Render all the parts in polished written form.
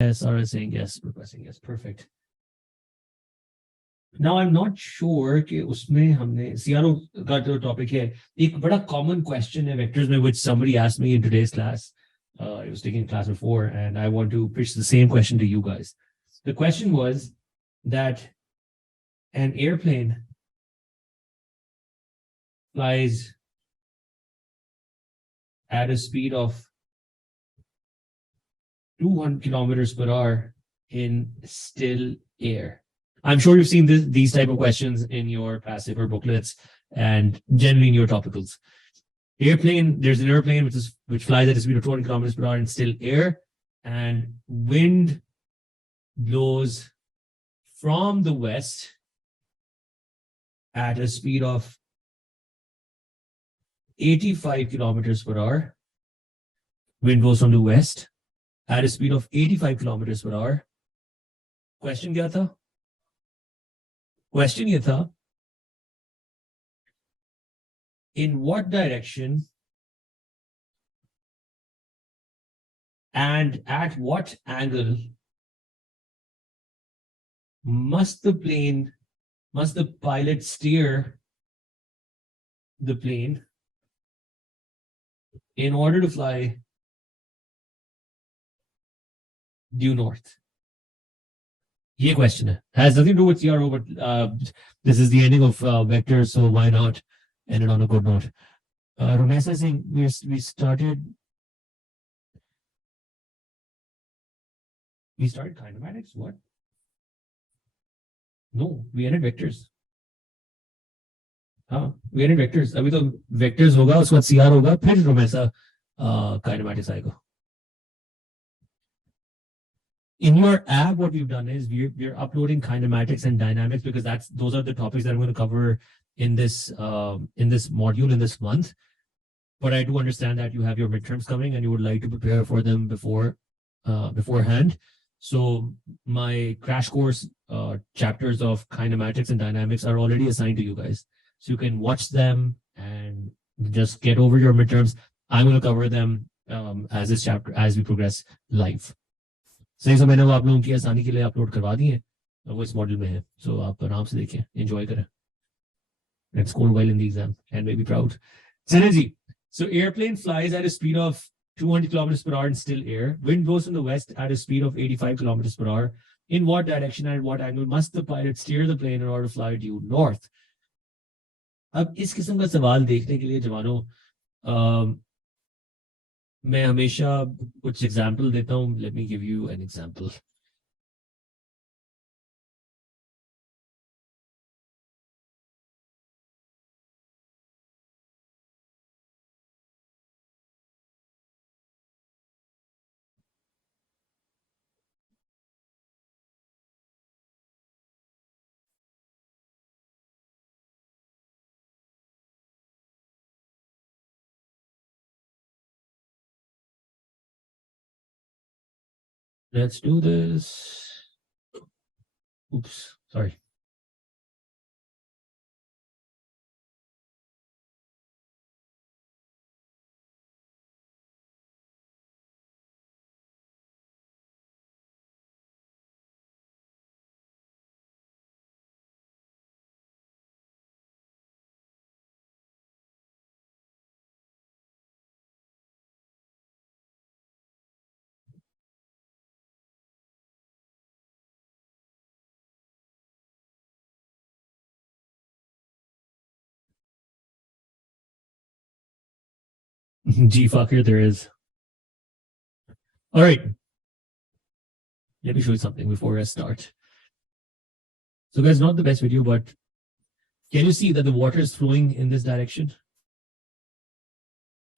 Yes, Sara saying yes, requesting yes. Perfect. Now I'm not sure कि उसमें हमने CRO का जो topic है, एक बड़ा common question है vectors में which somebody asked me in today's class. I was taking class before, and I want to pitch the same question to you guys. The question was that an airplane flies at a speed of 200 kilometers per hour in still air. I'm sure you've seen these type of questions in your passive or booklets and generally in your topicals. There's an airplane which flies at a speed of 200 kilometers per hour in still air, and wind blows from the west at a speed of 85 kilometers per hour. Wind blows from the west at a speed of 85 kilometers per hour. Question क्या था? Question ये था, in what direction and at what angle must the pilot steer the plane in order to fly due north? Ye question hai. Has nothing to do with CRO, but this is the ending of vectors, so why not end it on a good note? Romesa saying we started kinematics. What? No, we ended vectors. We ended vectors. अभी तो vectors होगा, उसके बाद CR होगा, फिर Romesa kinematics आएगा. In your app, what we've done is we're uploading kinematics and dynamics because those are the topics that I'm going to cover in this module in this month. But I do understand that you have your midterms coming and you would like to prepare for them beforehand. So my crash course chapters of kinematics and dynamics are already assigned to you guys. So you can watch them and just get over your midterms. I'm going to cover them as we progress live. सही समय वो आप लोगों की आसानी के लिए upload करवा दी है, वो इस मॉडल में है, सो आप आराम से देखें, एंजॉय करें. Let's score well in the exam and may be proud. Synergy. So airplane flies at a speed of 200 kilometers per hour in still air. Wind blows from the west at a speed of 85 kilometers per hour. In what direction and what angle must the pilot steer the plane in order to fly due north? अब इस किस्म का सवाल देखने के लिए जवानों मैं हमेशा कुछ एग्जाम्पल देता हूँ. Let me give you an example. Let's do this. Oops, sorry. G fucker, there is. All right. Let me show you something before I start. So guys, not the best video, but can you see that the water is flowing in this direction?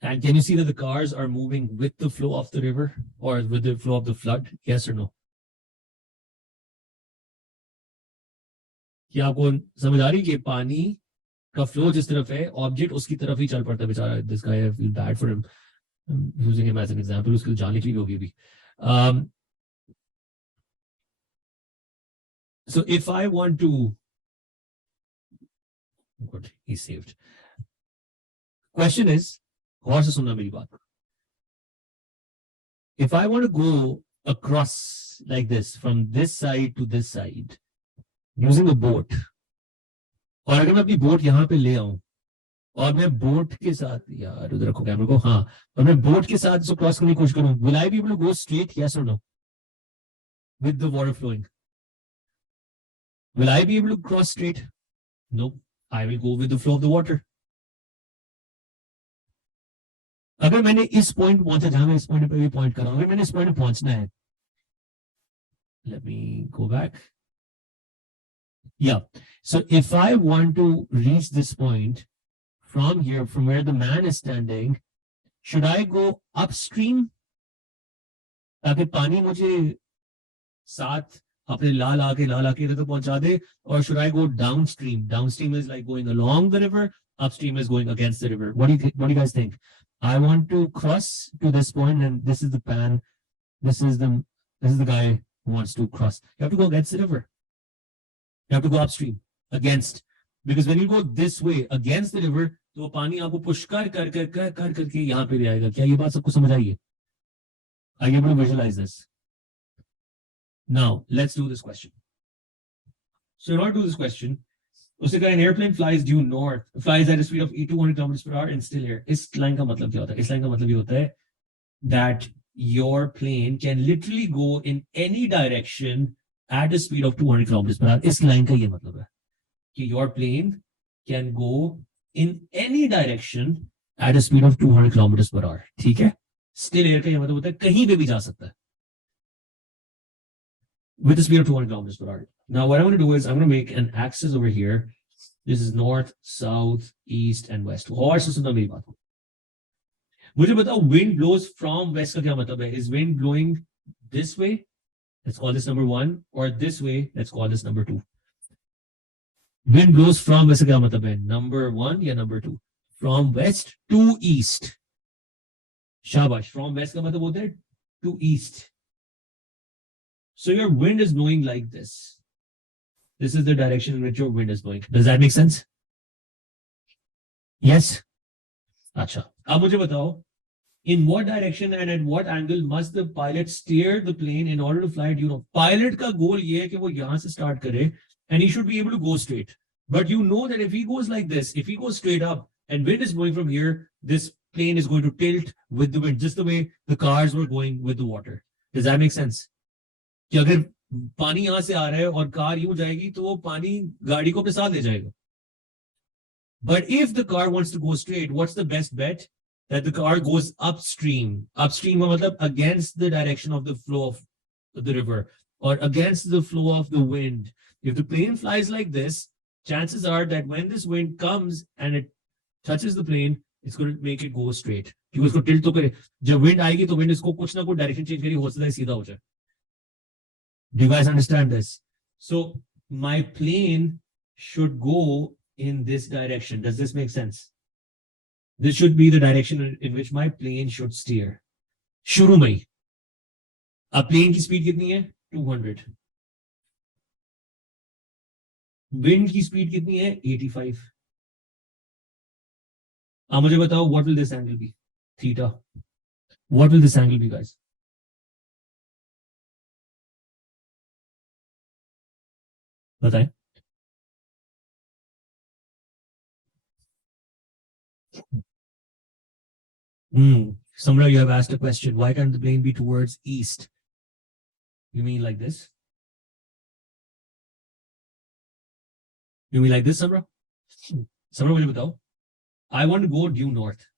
And can you see that the cars are moving with the flow of the river or with the flow of the flood? Yes or no? क्या आपको समझ आ रही है कि पानी का flow जिस तरफ है, ऑब्जेक्ट उसकी तरफ ही चल पड़ता है बेचारा. This guy, I feel bad for him. I'm using him as an example. उसकी जान निकली होगी अभी. So if I want to, good, he's saved. Question is, गौर से सुनना मेरी बात. If I want to go across like this, from this side to this side, using a boat. और अगर मैं अपनी बोट यहाँ पे ले आऊं और मैं बोट के साथ, यार उधर रखो कैमरा को, हाँ, और मैं बोट के साथ इसको क्रॉस करने की कोशिश करूं, will I be able to go straight, yes or no, with the water flowing? Will I be able to cross straight? No, I will go with the flow of the water. अगर मैंने इस point पहुंचा, जहां मैं इस point पे भी point कर रहा हूं, अगर मैंने इस पॉइंट पे पहुंचना है, let me go back. Yeah, so if I want to reach this point from here, from where the man is standing, should I go upstream ताकि पानी मुझे साथ अपने लाल आके इधर तक पहुंचा दे, or should I go downstream? Downstream is like going along the river, upstream is going against the river. What do you guys think? I want to cross to this point, and this is the pan, this is the guy who wants to cross. You have to go against the river. You have to go upstream, against, because when you go this way against the river, तो पानी आपको push करके यहाँ पे भी आएगा. क्या ये बात सबको समझ आई है? Are you able to visualize this? Now let's do this question. So in order to do this question, उससे कहा, an airplane flies due north, flies at a speed of 200 kilometers per hour and still air. इस line का मतलब क्या होता है? इस line का मतलब ये होता है that your plane can literally go in any direction at a speed of 200 kilometers per hour. इस लाइन का ये मतलब है कि your plane can go in any direction at a speed of 200 kilometers per hour. ठीक है? Still air का ये मतलब होता है कहीं पे भी जा सकता है with a speed of 200 kilometers per hour. Now, what I'm going to do is I'm going to make an axis over here. This is north, south, east, and west. और से सुनना मेरी बात को. मुझे बताओ, wind blows from west का क्या मतलब है? Is wind blowing this way? Let's call this number 1. Or this way? Let's call this number 2. Wind blows from west का क्या मतलब है? Number 1 या number 2? From west to east. शाबाश. From west का मतलब होता है to east. So your wind is blowing like this. This is the direction in which your wind is blowing. Does that make sense? Yes? Acha. अब मुझे बताओ, in what direction and at what angle must the pilot steer the plane in order to fly it? You know, pilot का goal ये है कि वो यहाँ से start करे, and he should be able to go straight. But you know that if he goes like this, if he goes straight up and wind is blowing from here, this plane is going to tilt with the wind, just the way the cars were going with the water. Does that make sense? कि अगर पानी यहां से आ रहा है और car यूं जाएगी तो वो पानी गाड़ी को अपने साथ ले जाएगा. But if the car wants to go straight, what's the best bet? That the car goes upstream. Upstream का मतलब against the direction of the flow of the river or against the flow of the wind. If the plane flies like this, chances are that when this wind comes and it touches the plane, it's going to make it go straight. क्योंकि उसको tilt तो करे. जब wind आएगी तो wind इसको कुछ ना कुछ direction change करेगी, हो सकता है सीधा हो जाए. Do you guys understand this? So my plane should go in this direction. Does this make sense? This should be the direction in which my plane should steer. शुरू में ही. अब plane की speed कितनी है? 200. Wind की speed कितनी है? 85. अब मुझे बताओ, what will this angle be? Theta. What will this angle be, guys? बताएं. Samra, you have asked a question. Why can't the plane be towards east? You mean like this? You mean like this, Samra? Samra, मुझे बताओ. I want to go due north.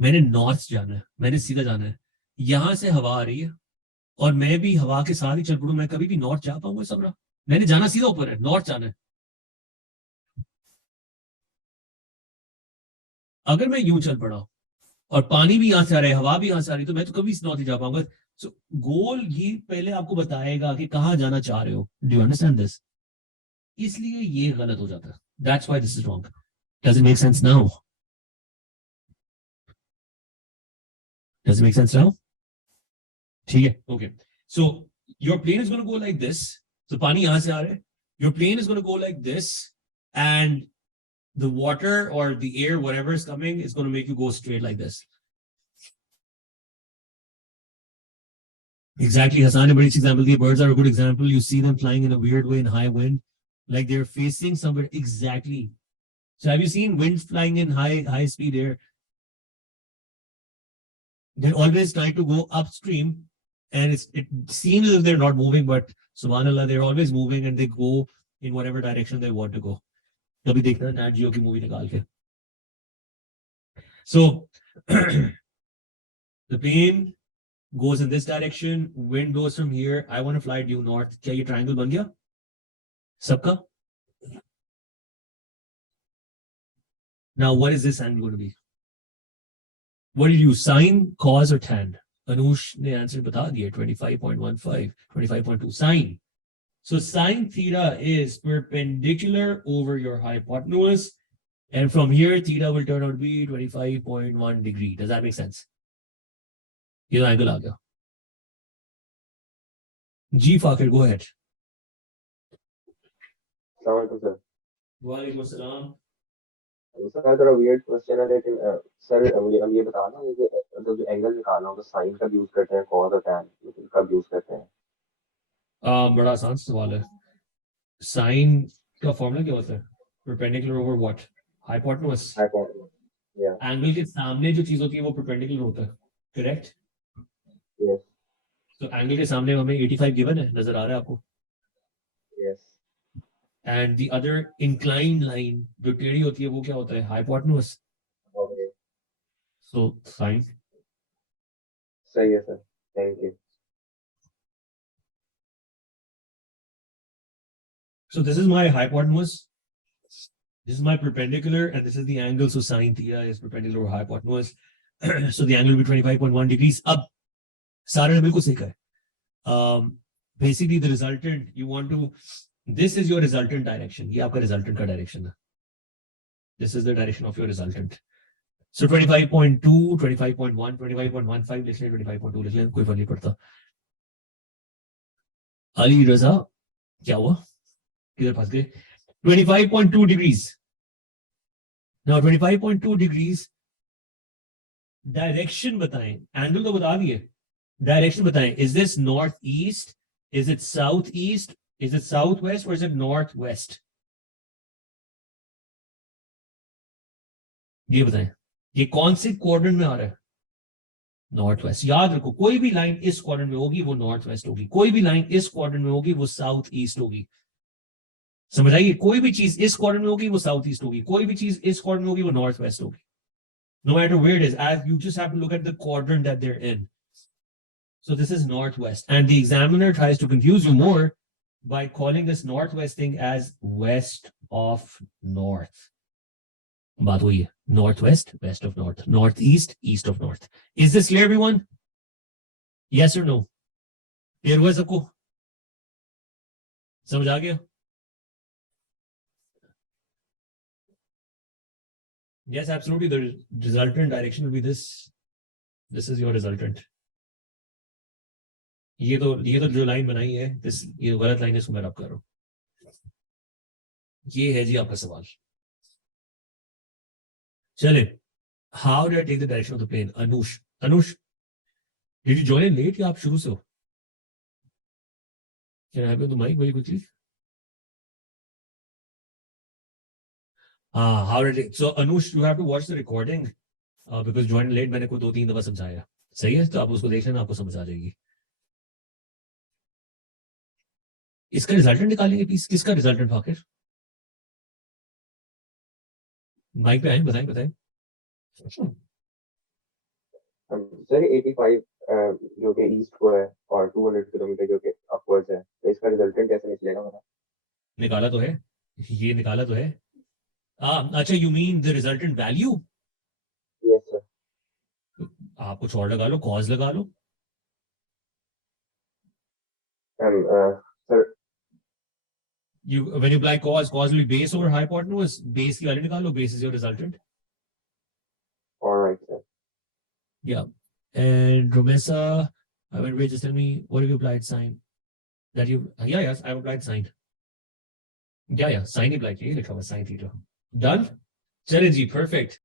मैंने north जाना है. मैंने सीधा जाना है. यहां से हवा आ रही है और मैं भी हवा के साथ ही चल पड़ूं. मैं कभी भी north जा पाऊंगा, समरा? मैंने जाना सीधा ऊपर है, नॉर्थ जाना है. अगर मैं यूं चल पड़ा और पानी भी यहां से आ रहा है, हवा भी यहां से आ रही है, तो मैं तो कभी नॉर्थ ही जा पाऊंगा. सो गोल ये पहले आपको बताएगा कि कहां जाना चाह रहे हो. Do you understand this? इसलिए ये गलत हो जाता है. That's why this is wrong. Does it make sense now? Does it make sense now? ठीक है, okay. So your plane is gonna go like this. So पानी यहाँ से आ रहा है. Your plane is going to go like this, and the water or the air, whatever is coming, is going to make you go straight like this. Exactly. Hassan, a big example. The birds are a good example. You see them flying in a weird way in high wind, like they're facing somewhere. Exactly. So have you seen winds flying in high speed air? They're always trying to go upstream, and it seems as if they're not moving, but subhanallah, they're always moving and they go in whatever direction they want to go. कभी देखना Nat Geo की movie निकाल के. So the plane goes in this direction, wind goes from here. I want to fly due north. क्या ये triangle बन गया सबका? Now what is this angle going to be? What did you sine, cos or tan? Anush ने answer बता दिया 25.15, 25.2 sine. So sine theta is perpendicular over your hypotenuse, and from here theta will turn out to be 25.1 degree. Does that make sense? ये तो angle आ गया. G Fakir, go ahead. Assalamualaikum sir. Walaikum assalam. Sir थोड़ा weird question है लेकिन sir मुझे हम ये बताना है कि मतलब जो एंगल निकालना हो तो साइन कब यूज करते हैं cos और tan लेकिन कब यूज करते हैं? बड़ा आसान सवाल है. साइन का फॉर्मूला क्या होता है? Perpendicular over what? Hypotenuse. Hypotenuse. Yeah. Angle के सामने जो चीज होती है वो परपेंडिकुलर होता है. करेक्ट? Yes. तो एंगल के सामने हमें 85 गिवन है, नजर आ रहा है आपको? Yes. And the other inclined line जो टेढ़ी होती है वो क्या होता है? हाइपोटेन्यूज. Okay. So sine. सही है sir. Thank you. So this is my hypotenuse. This is my perpendicular, and this is the angle. So sine theta is perpendicular over hypotenuse. So the angle will be 25.1 degrees. Ab सारे ने बिल्कुल सही कहा. Basically the resultant you want to, this is your resultant direction. ये आपका resultant का direction है. This is the direction of your resultant. So 25.2, 25.1, 25.15 लिख लें, 25.2 लिख लें, कोई फर्क नहीं पड़ता. अली रजा क्या हुआ? किधर फंस गए? 25.2 degrees. Now 25.2 degrees डायरेक्शन बताएं. एंगल तो बता दिए, डायरेक्शन बताएं. Is this northeast? Is it southeast? Is it southwest or is it northwest? ये बताएं. ये कौन से क्वाड्रेंट में आ रहा है? North west. याद रखो, कोई भी लाइन इस क्वाड्रेंट में होगी वो नॉर्थ वेस्ट होगी, कोई भी लाइन इस क्वाड्रेंट में होगी वो साउथ ईस्ट होगी. समझ आइए, कोई भी चीज इस क्वाड्रेंट में होगी वो साउथ ईस्ट होगी, कोई भी चीज इस क्वाड्रेंट में होगी वो नॉर्थ वेस्ट होगी. No matter where it is, as you just have to look at the quadrant that they're in. So this is northwest, and the examiner tries to confuse you more by calling this northwest thing as west of north. बात वही है. Northwest, west of north. Northeast, east of north. Is this clear, everyone? Yes or no? Clear हुआ सबको? समझ आ गया? Yes, absolutely. The resultant direction will be this. This is your resultant. ये तो जो लाइन बनाई है, ये गलत लाइन है, इसको मैं रब कर रहा हूं. ये है जी आपका सवाल. चले. How did I take the direction of the plane? Anush, did you join in late या आप शुरू से हो? Can I have you on the mic very quickly? How did it? So Anush, you have to watch the recording because join late मैंने को 2-3 दफा समझाया. सही है, तो आप उसको देख लेना, आपको समझ आ जाएगी. इसका रिजल्टेंट निकालेंगे प्लीज. किसका रिजल्टेंट फाकिर? माइक पे आए, बताएं. सर 85 जो कि ईस्ट को है और 200 किलोमीटर जो कि अपवर्ड्स है, तो इसका रिजल्टेंट कैसे निकलेगा? मेरा निकाला तो है, ये निकाला तो है. अच्छा, you mean the resultant value? Yes sir. आप कुछ और लगा लो, कॉज लगा लो. Sir When you apply cos will be base over hypotenuse. Base की वैल्यू निकालो, base is your resultant. All right, sir. Yeah. And Romesa, wait, just tell me, what have you applied sine? That you, yes, I've applied sine. Yeah, sine applied. ये लिखा हुआ sine theta. Done? चले जी, perfect.